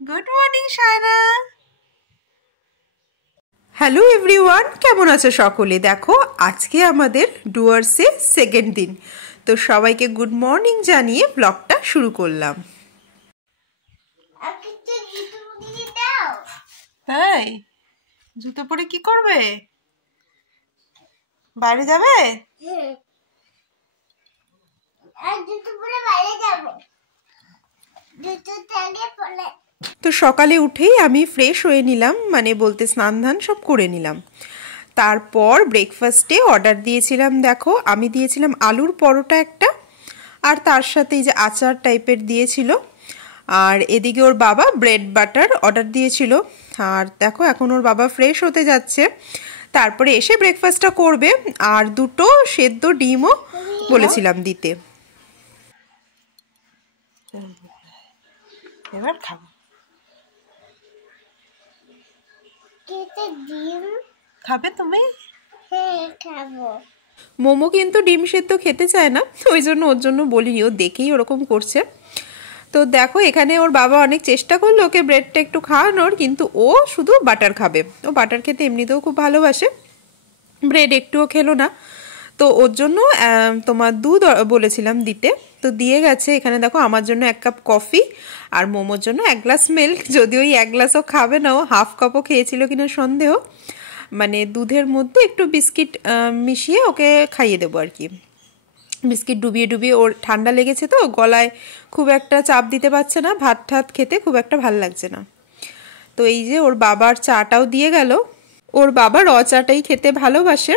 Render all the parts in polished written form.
Good morning Sayna. Hello everyone, কেমন আছো সকলে? দেখো আজকে আমাদের ডুয়ার্সে সেকেন্ড দিন, তো সবাইকে গুড মর্নিং জানিয়ে ব্লগটা শুরু করলাম। তাই জুতো পরে কি করবে? বাইরে যাবে? তো সকালে উঠেই আমি ফ্রেশ হয়ে নিলাম, মানে বলতে স্নান ধান সব করে নিলাম। তারপর ব্রেকফাস্টে অর্ডার দিয়েছিলাম, দেখো আমি দিয়েছিলাম আলুর পরোটা একটা, আর তার সাথে এই যে আচার টাইপের দিয়েছিল, আর এদিকে ওর বাবা ব্রেড বাটার অর্ডার দিয়েছিল। আর দেখো এখন ওর বাবা ফ্রেশ হতে যাচ্ছে, তারপরে এসে ব্রেকফাস্টটা করবে। আর দুটো সেদ্ধ ডিমও বলেছিলাম দিতে। এবার খাবো। খাবে তুমি? হ্যাঁ খাবো। মোমো কিন্তু ডিম সেদ্ধ খেতে চায় না, ওই জন্য ওর জন্য বলিনি, ও দেখেই ওরকম করছে। তো দেখো এখানে ওর বাবা অনেক চেষ্টা করলো ওকে ব্রেডটা একটু খাওয়ানোর, কিন্তু ও শুধু বাটার খাবে। ও বাটার খেতে এমনিতেও খুব ভালোবাসে, ব্রেড একটুও খেলো না। তো ওর জন্য তোমার দুধ বলেছিলাম দিতে, তো দিয়ে গেছে। এখানে দেখো আমার জন্য 1 কাপ কফি আর মোমোর জন্য 1 গ্লাস মিল্ক, যদিও ওই 1 গ্লাসও খাবে না, ও হাফ কাপও খেয়েছিল কিনা সন্দেহ। মানে দুধের মধ্যে একটু বিস্কিট মিশিয়ে ওকে খাইয়ে দেবো আর কি। বিস্কিট ডুবিয়ে ডুবিয়ে, ওর ঠান্ডা লেগেছে তো গলায়, খুব একটা চাপ দিতে পারছে না, ভাত ঠাত খেতে খুব একটা ভাল লাগছে না। তো এই যে ওর বাবার চাটাও দিয়ে গেল। ওর বাবা র চাটাই খেতে ভালোবাসে,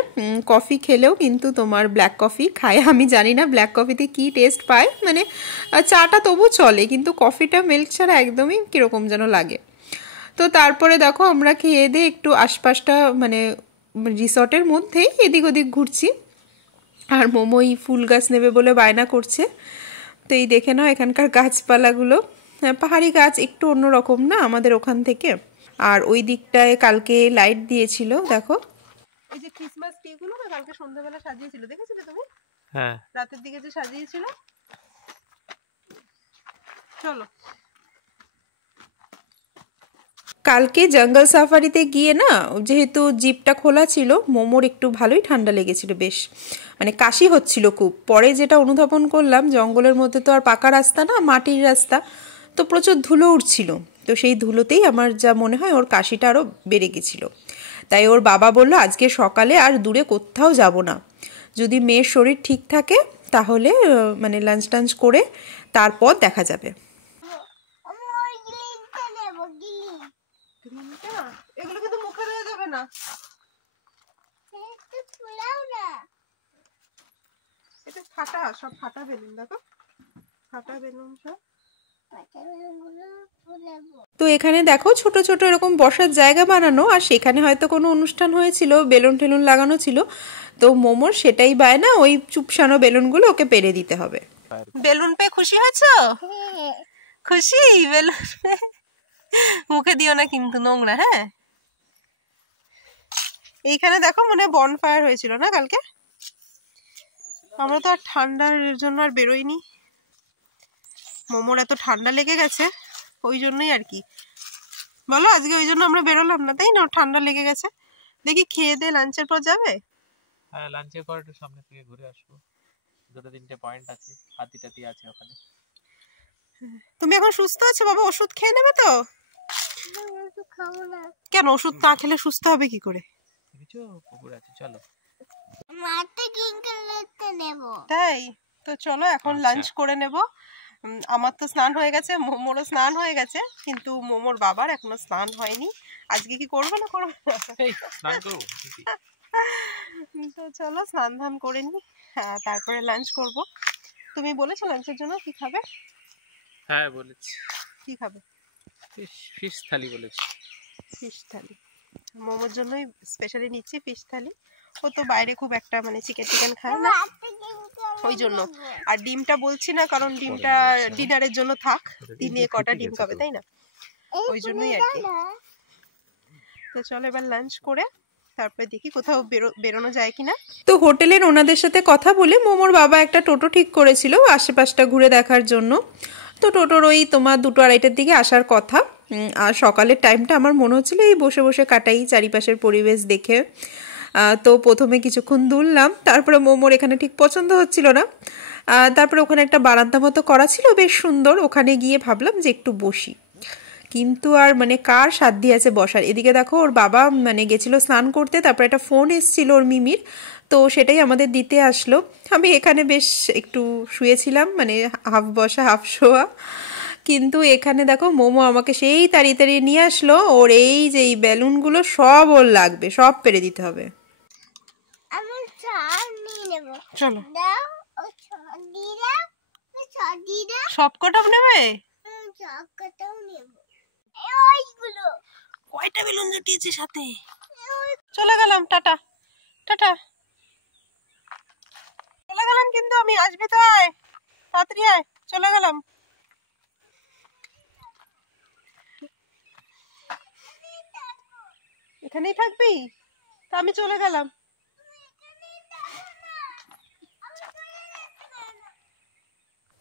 কফি খেলেও কিন্তু তোমার ব্ল্যাক কফি খায়। আমি জানি না ব্ল্যাক কফিতে কি টেস্ট পায়, মানে চাটা তবু চলে, কিন্তু কফিটা মিল্ক ছাড়া একদমই কীরকম যেন লাগে। তো তারপরে দেখো আমরা খেয়ে দিয়ে একটু আশপাশটা মানে রিসর্টের মধ্যেই এদিক ওদিক ঘুরছি। আর মোমোই ফুল গাছ নেবে বলে বায়না করছে। তো এই দেখে নাও এখানকার গাছপালাগুলো, পাহাড়ি গাছ, একটু অন্যরকম না আমাদের ওখান থেকে। আর ওই দিকটায় কালকে লাইট দিয়েছিল, দেখো এই যে ক্রিসমাস ট্রিগুলো না কালকে সন্ধ্যাবেলা সাজিয়েছিল, দেখেছিলে তুমি? হ্যাঁ, রাতের দিকে যে সাজিয়েছিল। চলো কালকে জঙ্গল সাফারিতে গিয়ে না, যেহেতু জিপটা খোলা ছিল, মোমোর একটু ভালোই ঠান্ডা লেগেছিল বেশ, মানে কাশি হচ্ছিল খুব। পরে যেটা অনুধাবন করলাম, জঙ্গলের মধ্যে তো আর পাকা রাস্তা না, মাটির রাস্তা, তো প্রচুর ধুলো উঠছিল। তো সেই ধুলোতেই আমার যা মনে হয় ওর কাশিটা আরও বেড়ে গেছিল। তাই ওর বাবা বলল আজকে সকালে আর দূরে কোথাও যাব না, যদি মেয়ের শরীর ঠিক থাকে তাহলে মানে লাঞ্চ টাঞ্চ করে তারপর দেখা যাবে। এগুলো কিন্তু মুখে দেওয়া যাবে না। এটা ফাটা, সব ফাটা বেলুন, দেখো ফাটা বেলুন সব। তো এখানে দেখো ছোট ছোট এরকম বসার জায়গা বানানো, আর সেখানে হয়তো কোনো অনুষ্ঠান হয়েছিল, বেলুন টেলুন লাগানো ছিল। তো মোমোর সেটাই বায়না, ওই চুপসানো বেলুনগুলো ওকে পেরে দিতে হবে। বেলুন পেয়ে খুশি হয়েছো? খুশি বেলুন পেয়ে? মুখে দিও না কিন্তু, নোংরা। হ্যাঁ, এইখানে দেখো মনে বনফায়ার হয়েছিল না কালকে। আমরা তো আর ঠান্ডার জন্য আর বেরোইনি, মোমোর এত ঠান্ডা লেগে গেছে ওই জন্যই আর কি, বলো আজকে ওই জন্য আমরা বেরোলাম না, তাই না? ঠান্ডা লেগে গেছে। দেখি খেয়ে দে লাঞ্চের পর যাবে। হ্যাঁ, লাঞ্চের পর একটু সামনে থেকে ঘুরে আসবো, 2-3টে পয়েন্ট আছে, হাতি টাতি আছে ওখানে। তুমি এখন সুস্থ আছো বাবা? ওষুধ খেয়ে নেবে তো? কেন ওষুধ না খেলে সুস্থ হবে কি করে? কিছু পুকুর আছে, চলো। তাই তো চলো এখন লাঞ্চ করে নেব। আমার তো স্নান হয়ে গেছে, মোমোরও স্নান হয়ে গেছে, কিন্তু মোমোর বাবার এখনো স্নান হয়নি। আজকে কি করবো না করবো? তো চলো স্নান ধান করে নি, তারপরে লাঞ্চ করব। তুমি বলেছো লাঞ্চের জন্য কি খাবে? হ্যাঁ বলেছি। কি খাবে? ফিশ থালি বলেছি। ফিশ থালি, মোমোর জন্যই স্পেশালি নিচ্ছি ফিশ থালি। ও তো বাইরে খুব একটা মানে চিকেন খায় না, ওই জন্য। আর ডিমটা বলছি না, কারণ ডিমটা ডিনারের জন্য থাক, দিনে কটা ডিম খাবে, তাই না? ওই জন্যই আর কি। তো চলো এবার লাঞ্চ করে তারপরে দেখি কোথাও বেরোনো যায় কিনা। তো হোটেলের ওনাদের সাথে কথা বলে মোমোর বাবা একটা টোটো ঠিক করেছিল আশেপাশটা ঘুরে দেখার জন্য। তো টোটোর ওই তোমার 2-2:30টার দিকে আসার কথা। আর সকালের টাইমটা আমার মনে হচ্ছিলো এই বসে বসে কাটাই চারিপাশের পরিবেশ দেখে। তো প্রথমে কিছুক্ষণ দুললাম, তারপরে মোমোর এখানে ঠিক পছন্দ হচ্ছিল না। তারপরে ওখানে একটা বারান্দা মতো করা ছিল বেশ সুন্দর, ওখানে গিয়ে ভাবলাম যে একটু বসি, কিন্তু আর মানে কার সাধ্য আছে বসার। এদিকে দেখো ওর বাবা মানে গেছিলো স্নান করতে, তারপরে একটা ফোন এসেছিল ওর মিমির, তো সেটাই আমাদের দিতে আসলো। আমি এখানে বেশ একটু শুয়েছিলাম, মানে হাফ বসা হাফ শোয়া। কিন্তু এখানে দেখো মোমো আমাকে সেই তাড়িয়ে তাড়িয়ে নিয়ে আসলো, ওর এই যে এই বেলুনগুলো সব ওর লাগবে, সব পেরে দিতে হবে। আমি চাল নিয়ে নেব। চলো দাও ও ছড়িরা ও ছড়িরা সব কটা নেবে, চকটাও নেব। ওইগুলো কয়টা বেলুন জুটিয়েছে সাথে। চলে গেলাম, টাটা টাটা, চলে গেলাম। কিন্তু আমি আসবি তো, আয় তাড়াতাড়ি আয়, চলে গেলাম। এখানেই থাকবি? তা আমি চলে গেলাম।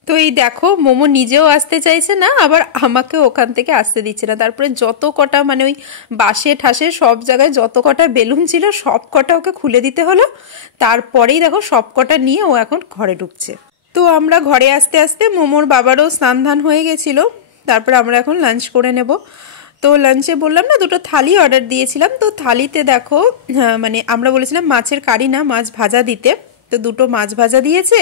তো এই দেখো মোমো নিজেও আসতে চাইছে না, আবার আমাকে ওখান থেকে আসতে দিচ্ছে না। তারপরে যত কটা মানে ওই বাসে ঠাসে সব জায়গায় যত কটা বেলুন ছিল সব কটা ওকে খুলে দিতে হলো। তারপরেই দেখো সব কটা নিয়ে ও এখন ঘরে ঢুকছে। তো আমরা ঘরে আসতে আসতে মোমোর বাবারও স্নান ধান হয়ে গেছিলো। তারপরে আমরা এখন লাঞ্চ করে নেব। তো লাঞ্চে বললাম না দুটো থালি অর্ডার দিয়েছিলাম, তো থালিতে দেখো মানে আমরা বলেছিলাম মাছের কারি না মাছ ভাজা দিতে, তো দুটো মাছ ভাজা দিয়েছে।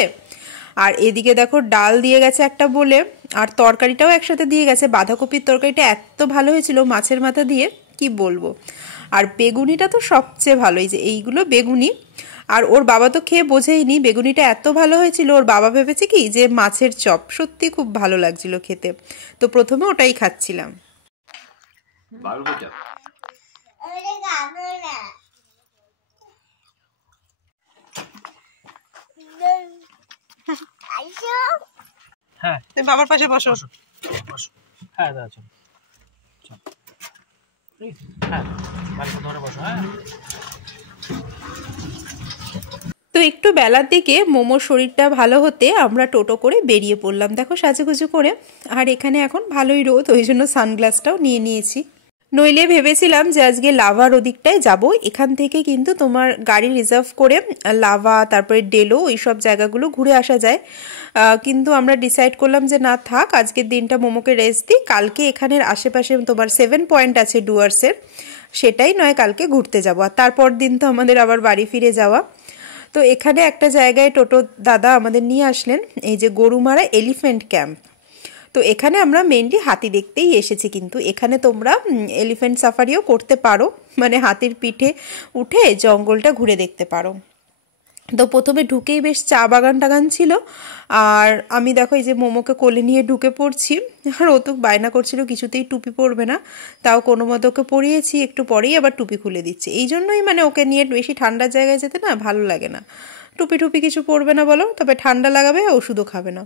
আর এদিকে দেখো ডাল দিয়ে গেছে একটা বলে, আর তরকারিটাও একসাথে দিয়ে গেছে। বাঁধাকপির তরকারিটা এত ভালো হয়েছিল মাছের মাথা দিয়ে, কি বলবো। আর বেগুনিটা তো সবচেয়ে ভালো, এই যে এইগুলো বেগুনি। আর ওর বাবা তো খেয়ে বোঝেইনি, বেগুনিটা এত ভালো হয়েছিল ওর বাবা ভেবেছে কি যে মাছের চপ। সত্যি খুব ভালো লাগছিল খেতে, তো প্রথমে ওটাই খাচ্ছিলাম। হ্যাঁ তুমি বাবার পাশে বসো। হ্যাঁ দাদা চল চল, হ্যাঁ বাড়িতে ধরে বসো। হ্যাঁ তো একটু বেলার দিকে মোমোর শরীরটা ভালো হতে আমরা টোটো করে বেরিয়ে পড়লাম, দেখো সাজুগুজু করে। আর এখানে এখন ভালোই রোদ, ওই জন্য সানগ্লাসটাও নিয়ে নিয়েছি। নইলে ভেবেছিলাম যে আজকে লাভার ওদিকটায় যাব, এখান থেকে কিন্তু তোমার গাড়ি রিজার্ভ করে লাভা তারপরে ডেলো ওই সব জায়গাগুলো ঘুরে আসা যায়। কিন্তু আমরা ডিসাইড করলাম যে না থাক, আজকের দিনটা মোমোকে রেস্ট দিই, কালকে এখানের আশেপাশে তোমার 7 পয়েন্ট আছে ডুয়ার্সের, সেটাই নয় কালকে ঘুরতে যাব। আর তারপর দিন তো আমাদের আবার বাড়ি ফিরে যাওয়া। তো এখানে একটা জায়গায় টোটো দাদা আমাদের নিয়ে আসলেন, এই যে গরুমারা এলিফ্যান্ট ক্যাম্প। তো এখানে আমরা মেনলি হাতি দেখতেই এসেছি, কিন্তু এখানে তোমরা এলিফ্যান্ট সাফারিও করতে পারো, মানে হাতির পিঠে উঠে জঙ্গলটা ঘুরে দেখতে পারো। তো প্রথমে ঢুকেই বেশ চা বাগান টাগান ছিল, আর আমি দেখো এই যে মোমোকে কোলে নিয়ে ঢুকে পড়ছি। আর ও তো বায়না করছিল কিছুতেই টুপি পরবে না, তাও কোনো মতো ওকে পরিয়েছি, একটু পরেই আবার টুপি খুলে দিচ্ছে। এই জন্যই মানে ওকে নিয়ে বেশি ঠান্ডার জায়গায় যেতে না ভালো লাগে না। টুপি টুপি কিছু পরবে না বলো, তবে ঠান্ডা লাগাবে, ওষুধও খাবে না।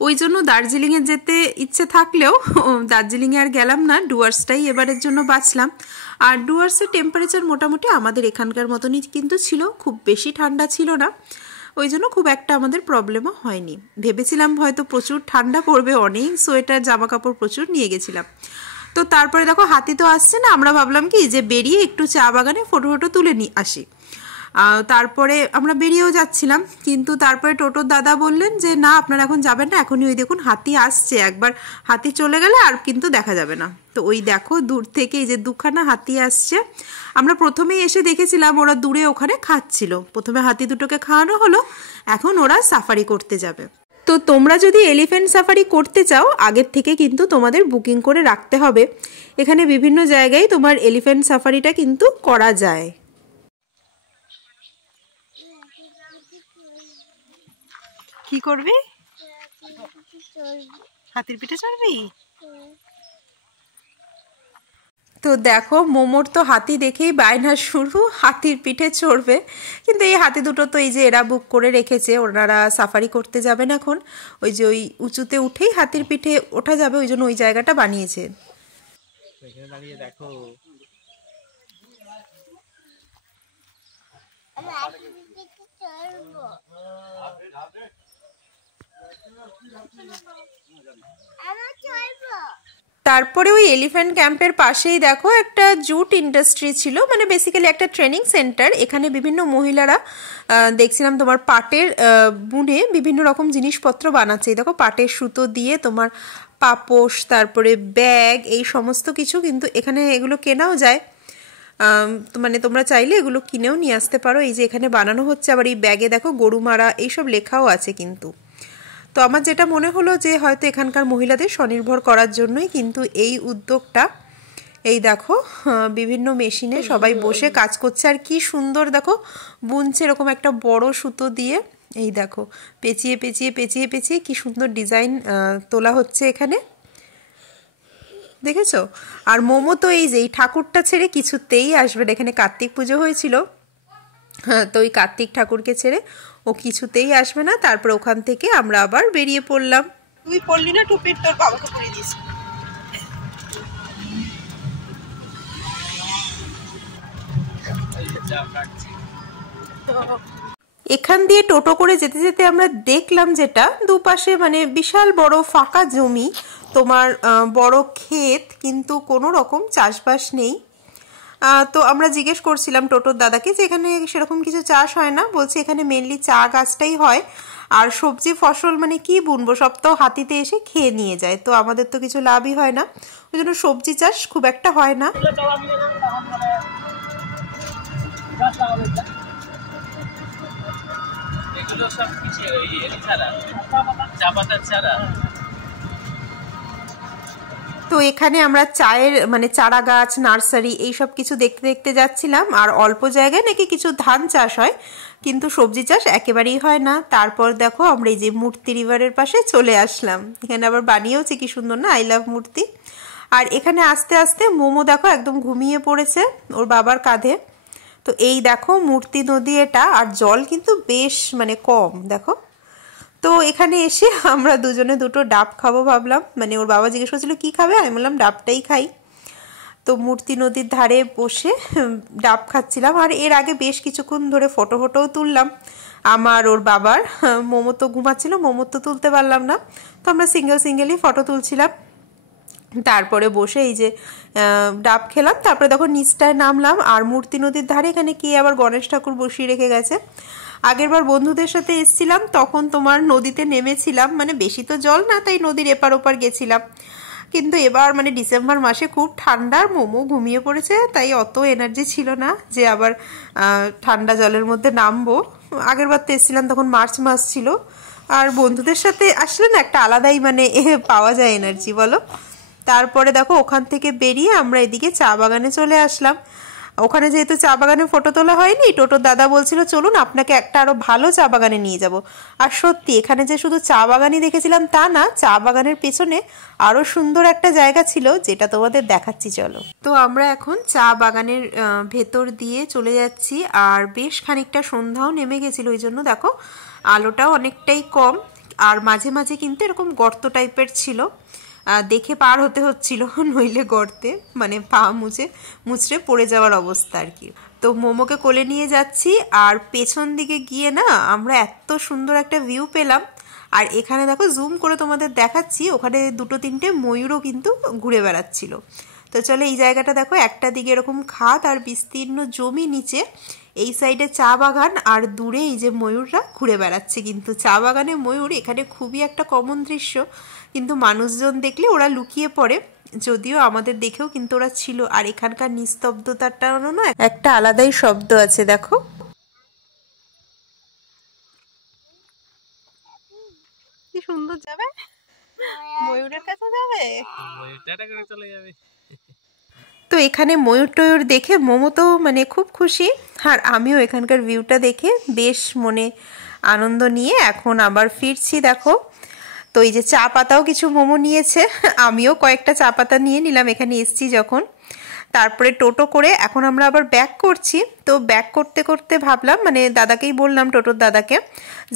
ওই জন্য দার্জিলিংয়ে যেতে ইচ্ছে থাকলেও দার্জিলিংয়ে আর গেলাম না, ডুয়ার্সটাই এবারের জন্য বাঁচলাম। আর ডুয়ার্সের টেম্পারেচার মোটামুটি আমাদের এখানকার মতনই কিন্তু ছিল, খুব বেশি ঠান্ডা ছিল না, ওই জন্য খুব একটা আমাদের প্রবলেমও হয়নি। ভেবেছিলাম হয়তো প্রচুর ঠান্ডা পড়বে, অনেক সোয়েটার জামা কাপড় প্রচুর নিয়ে গেছিলাম। তো তারপরে দেখো হাতি তো আসছে না, আমরা ভাবলাম কি যে বেরিয়ে একটু চা বাগানে ফটো ফটো তুলে নিয়ে আসি। তারপরে আমরা বেরিয়েও যাচ্ছিলাম, কিন্তু তারপরে টোটোর দাদা বললেন যে না আপনারা এখন যাবেন না, এখনই ওই দেখুন হাতি আসছে, একবার হাতি চলে গেলে আর কিন্তু দেখা যাবে না। তো ওই দেখো দূর থেকে এই যে দুখানা হাতি আসছে। আমরা প্রথমেই এসে দেখেছিলাম ওরা দূরে ওখানে খাচ্ছিল, প্রথমে হাতি দুটোকে খাওয়ানো হলো, এখন ওরা সাফারি করতে যাবে। তো তোমরা যদি এলিফ্যান্ট সাফারি করতে চাও আগের থেকে কিন্তু তোমাদের বুকিং করে রাখতে হবে। এখানে বিভিন্ন জায়গায় তোমার এলিফ্যান্ট সাফারিটা কিন্তু করা যায়। কি করবি? হাতির পিঠে চড়বি? তো দেখো মোমোর তো হাতি দেখেই বায়না শুরু, হাতির পিঠে চড়বে। কিন্তু এই হাতি দুটো তো এই যে এরা বুক করে রেখেছে, ওনারা সাফারি করতে যাবেন এখন, ওই যে ওই উঁচুতে উঠেই হাতির পিঠে ওঠা যাবে, ওই জন্য ওই জায়গাটা বানিয়েছে। এখানে দাঁড়িয়ে দেখো তারপরে ওই এলিফ্যান্ট ক্যাম্পের পাশেই দেখো একটা জুট ইন্ডাস্ট্রি ছিল, মানে বেসিক্যালি একটা ট্রেনিং সেন্টার। এখানে বিভিন্ন মহিলারা দেখছিলাম তোমার পাটের বুনে বিভিন্ন রকম জিনিসপত্র বানাচ্ছে। দেখো পাটের সুতো দিয়ে তোমার পাপোশ, তারপরে ব্যাগ, এই সমস্ত কিছু কিন্তু এখানে এগুলো কেনাও যায়। মানে তোমরা চাইলে এগুলো কিনেও নিয়ে আসতে পারো। এই যে এখানে বানানো হচ্ছে, আবার এই ব্যাগে দেখো গরুমারা এইসব লেখাও আছে কিন্তু। তো আমার যেটা মনে হলো যে হয়তো এখানকার মহিলাদের স্বনির্ভর করার জন্যই কিন্তু এই উদ্যোগটা। এই দেখো বিভিন্ন মেশিনে সবাই বসে কাজ করছে, আর কি সুন্দর দেখো বুনছে এরকম একটা বড় সুতো দিয়ে। এই দেখো পেঁচিয়ে পেঁচিয়ে পেঁচিয়ে পেঁচিয়ে কি সুন্দর ডিজাইন তোলা হচ্ছে এখানে, দেখেছো? আর মোমো তো এই যে এই ঠাকুরটা ছেড়ে কিছুতেই আসবে না। এখানে কার্তিক পুজো হয়েছিল, হ্যাঁ, তো ওই কার্তিক ঠাকুরকে ছেড়ে ও কিছুতেই আসবে না। তারপর ওখান থেকে আমরা আবার বেরিয়ে পড়লাম। তুই পড়লি না টুপির, তোর বাবাকে পরিয়ে দিস। এখান দিয়ে টোটো করে যেতে যেতে আমরা দেখলাম যেটা দুপাশে মানে বিশাল বড় ফাঁকা জমি, তোমার বড় ক্ষেত, কিন্তু কোনো রকম চাষবাস নেই। তো আমরা জিজ্ঞেস করছিলাম টোটোর দাদাকে যে এখানে সেরকম কিছু চাষ হয় না। বলছে এখানে মেনলি চা গাছটাই হয়, আর সবজি ফসল মানে কি বুনবো, সব তো হাতিতে এসে খেয়ে নিয়ে যায়, তো আমাদের তো কিছু লাভই হয় না, ওই জন্য সবজি চাষ খুব একটা হয় না। তো এখানে আমরা চায়ের মানে চারা গাছ, নার্সারি এইসব কিছু দেখতে দেখতে যাচ্ছিলাম। আর অল্প জায়গায় নাকি কিছু ধান চাষ হয়, কিন্তু সবজি চাষ একেবারেই হয় না। তারপর দেখো আমরা এই যে মূর্তি রিভারের পাশে চলে আসলাম। এখানে আবার বানিয়েওছে কি সুন্দর না, আই লাভ মূর্তি। আর এখানে আস্তে আস্তে মোমো দেখো একদম ঘুমিয়ে পড়েছে ওর বাবার কাঁধে। তো এই দেখো মূর্তি নদী এটা, আর জল কিন্তু বেশ মানে কম দেখো। তো এখানে এসে আমরা দুজনে দুটো ডাব খাবো ভাবলাম, মানে ওর বাবা জিজ্ঞেস করছিল কি খাবে, আমি বললাম ডাবটাই খাই। তো মূর্তি নদীর ধারে বসে ডাব খাচ্ছিলাম, আর এর আগে বেশ কিছুক্ষণ ধরে ফটোও তুললাম আমার ওর বাবার। মোমো তো ঘুমাচ্ছিল, মোমো তো তুলতে পারলাম না, তো আমরা সিঙ্গেলই ফটো তুলছিলাম। তারপরে বসে এই যে ডাব খেলাম, তারপরে দেখো নিচটায় নামলাম। আর মূর্তি নদীর ধারে এখানে কি আবার গণেশ ঠাকুর বসিয়ে রেখে গেছে। আগেরবার বন্ধুদের সাথে এসেছিলাম তখন তোমার নদীতে নেমেছিলাম, মানে বেশি তো জল না, তাই নদীর এপার ওপার গেছিলাম। কিন্তু এবার মানে ডিসেম্বর মাসে খুব ঠান্ডা, মোমো ঘুমিয়ে পড়েছে, তাই অত এনার্জি ছিল না যে আবার ঠান্ডা জলের মধ্যে নামবো। আগেরবার তো এসেছিলাম তখন মার্চ মাস ছিল, আর বন্ধুদের সাথে আসলে না একটা আলাদাই মানে পাওয়া যায় এনার্জি, বলো। তারপরে দেখো ওখান থেকে বেরিয়ে আমরা এদিকে চা বাগানে চলে আসলাম। ওখানে যেহেতু চা বাগানে ফটো তোলা হয়নি, টোটোর দাদা বলছিল চলুন আপনাকে একটা আরো ভালো চা বাগানে নিয়ে যাব। আর সত্যি এখানে যে শুধু চা বাগানই দেখেছিলাম তা না, চা বাগানের পেছনে আরো সুন্দর একটা জায়গা ছিল, যেটা তোমাদের দেখাচ্ছি চলো। তো আমরা এখন চা বাগানের ভেতর দিয়ে চলে যাচ্ছি, আর বেশ খানিকটা সন্ধ্যাও নেমে গেছিল, ওই জন্য দেখো আলোটাও অনেকটাই কম। আর মাঝে মাঝে কিন্তু এরকম গর্ত টাইপের ছিল, দেখে পার হতে হচ্ছিল, নইলে গর্তে মানে পা মুচড়ে পড়ে যাওয়ার অবস্থা আর কি। তো মোমোকে কোলে নিয়ে যাচ্ছি, আর পেছন দিকে গিয়ে না আমরা এত সুন্দর একটা ভিউ পেলাম। আর এখানে দেখো জুম করে তোমাদের দেখাচ্ছি, ওখানে দুটো তিনটে ময়ূরও কিন্তু ঘুরে বেড়াচ্ছিল। তো চলো এই জায়গাটা দেখো, একটা দিকে এরকম খাদ আর বিস্তীর্ণ জমি, নিচে এই সাইডে চা বাগান, আর দূরে এই যে ময়ূররা ঘুরে বেড়াচ্ছে। কিন্তু চা বাগানে ময়ূর এখানে খুবই একটা কমন দৃশ্য, কিন্তু মানুষজন দেখলে ওরা লুকিয়ে পড়ে, যদিও আমাদের দেখেও কিন্তু ওরা ছিল। আর এখানকার নিস্তব্ধতাটারও না একটা আলাদাই শব্দ আছে দেখো। কি সুন্দর যাবে, ময়ূরের কাছে যাবে, চলে যাবে। তো এখানে ময়ূর টয়ূর দেখে মোমো তো মানে খুব খুশি, আর আমিও এখানকার ভিউটা দেখে বেশ মনে আনন্দ নিয়ে এখন আবার ফিরছি দেখো। তো এই যে চা পাতাও কিছু মোমো নিয়েছে, আমিও কয়েকটা চা পাতা নিয়ে নিলাম এখানে এসছি যখন। তারপরে টোটো করে এখন আমরা আবার ব্যাক করছি। তো ব্যাক করতে করতে ভাবলাম, মানে দাদাকেই বললাম, টোটোর দাদাকে,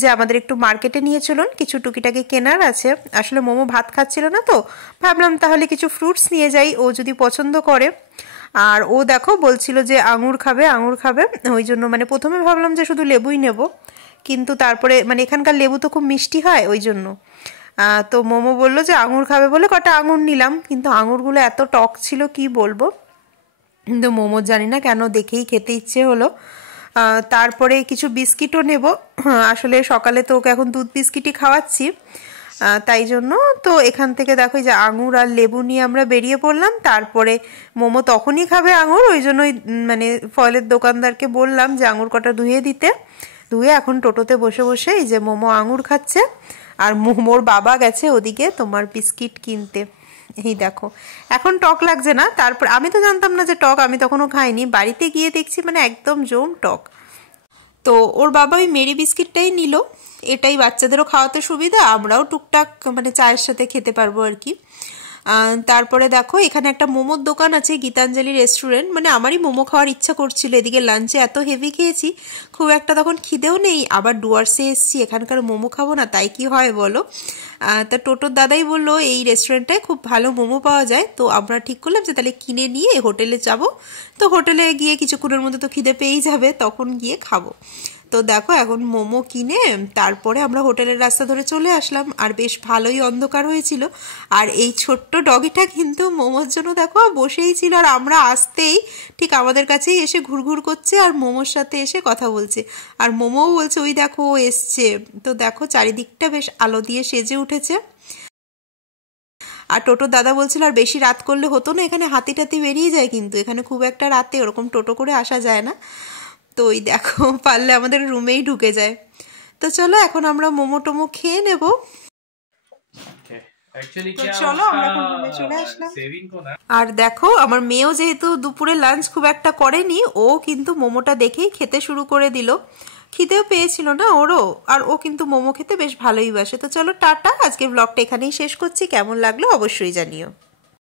যে আমাদের একটু মার্কেটে নিয়ে চলুন, কিছু টুকিটাকি কেনার আছে। আসলে মোমো ভাত খাচ্ছিল না, তো ভাবলাম তাহলে কিছু ফ্রুটস নিয়ে যাই, ও যদি পছন্দ করে। আর ও দেখো বলছিল যে আঙুর খাবে, ওই জন্য মানে প্রথমে ভাবলাম যে শুধু লেবুই নেব, কিন্তু তারপরে মানে এখানকার লেবু তো খুব মিষ্টি হয়, ওই জন্য তো মোমো বললো যে আঙুর খাবে বলে কটা আঙুর নিলাম, কিন্তু আঙুরগুলো এত টক ছিল কি বলবো। কিন্তু মোমোর জানি না কেন দেখেই খেতে ইচ্ছে হলো। তারপরে কিছু বিস্কিটও নেব, আসলে সকালে তো ওকে এখন দুধ বিস্কিটই খাওয়াচ্ছি, তাই জন্য। তো এখান থেকে দেখো যে আঙুর আর লেবু নিয়ে আমরা বেরিয়ে পড়লাম। তারপরে মোমো তখনই খাবে আঙুর, ওই জন্যই মানে ফলের দোকানদারকে বললাম যে আঙুর কটা ধুয়ে দিতে। ধুয়ে এখন টোটোতে বসে বসে এই যে মোমো আঙুর খাচ্ছে, আর মোমোর বাবা গেছে ওদিকে তোমার বিস্কিট কিনতে। এই দেখো এখন টক লাগছে না। তারপর আমি তো জানতাম না যে টক, আমি তখনও খাইনি, বাড়িতে গিয়ে দেখছি মানে একদম জম টক। তো ওর বাবা ওই মেরি বিস্কিটটাই নিল, এটাই বাচ্চাদেরও খাওয়াতে সুবিধা, আমরাও টুকটাক মানে চায়ের সাথে খেতে পারবো আর কি। তারপরে দেখো এখানে একটা মোমোর দোকান আছে, গীতাঞ্জলি রেস্টুরেন্ট। মানে আমারই মোমো খাওয়ার ইচ্ছা করছিল, এদিকে লাঞ্চে এত হেভি খেয়েছি, খুব একটা তখন খিদেও নেই, আবার ডুয়ার্সে এসছি, এখানকার মোমো খাবো না তাই কি হয় বলো। তা টোটোর দাদাই বললো এই রেস্টুরেন্টটায় খুব ভালো মোমো পাওয়া যায়। তো আমরা ঠিক করলাম যে তাহলে কিনে নিয়ে হোটেলে যাব। তো হোটেলে গিয়ে কিছুক্ষণের মধ্যে তো খিদে পেয়েই যাবে, তখন গিয়ে খাবো। তো দেখো এখন মোমো কিনে তারপরে আমরা হোটেলের রাস্তা ধরে চলে আসলাম, আর বেশ ভালোই অন্ধকার হয়েছিল। আর এই ছোট্ট ডগিটা কিন্তু মোমোর জন্য দেখো বসেই ছিল, আর আমরা আসতেই ঠিক আমাদের কাছেই এসে ঘুরঘুর করছে আর মোমোর সাথে এসে কথা বলছে। আর মোমোও বলছে ওই দেখো ও এসছে। তো দেখো চারিদিকটা বেশ আলো দিয়ে সেজে উঠেছে। আর টোটোর দাদা বলছিল আর বেশি রাত করলে হতো না, এখানে হাতি টাতি বেরিয়ে যায়, কিন্তু এখানে খুব একটা রাতে ওরকম টোটো করে আসা যায় না। তো ওই দেখো পারলে আমাদের রুমেই ঢুকে যায়। তো চলো এখন আমরা মোমো টোমো খেয়ে নেব। চলো আমরা এখন রুমে চলে আসলাম। আর দেখো আমার মেয়েও যেহেতু দুপুরে লাঞ্চ খুব একটা করেনি, ও কিন্তু মোমোটা দেখেই খেতে শুরু করে দিল। খিদেও পেয়েছিল না ওরও, আর ও কিন্তু মোমো খেতে বেশ ভালোই বাসে। তো চলো টাটা, আজকে ব্লগটা এখানেই শেষ করছি। কেমন লাগলো অবশ্যই জানিও।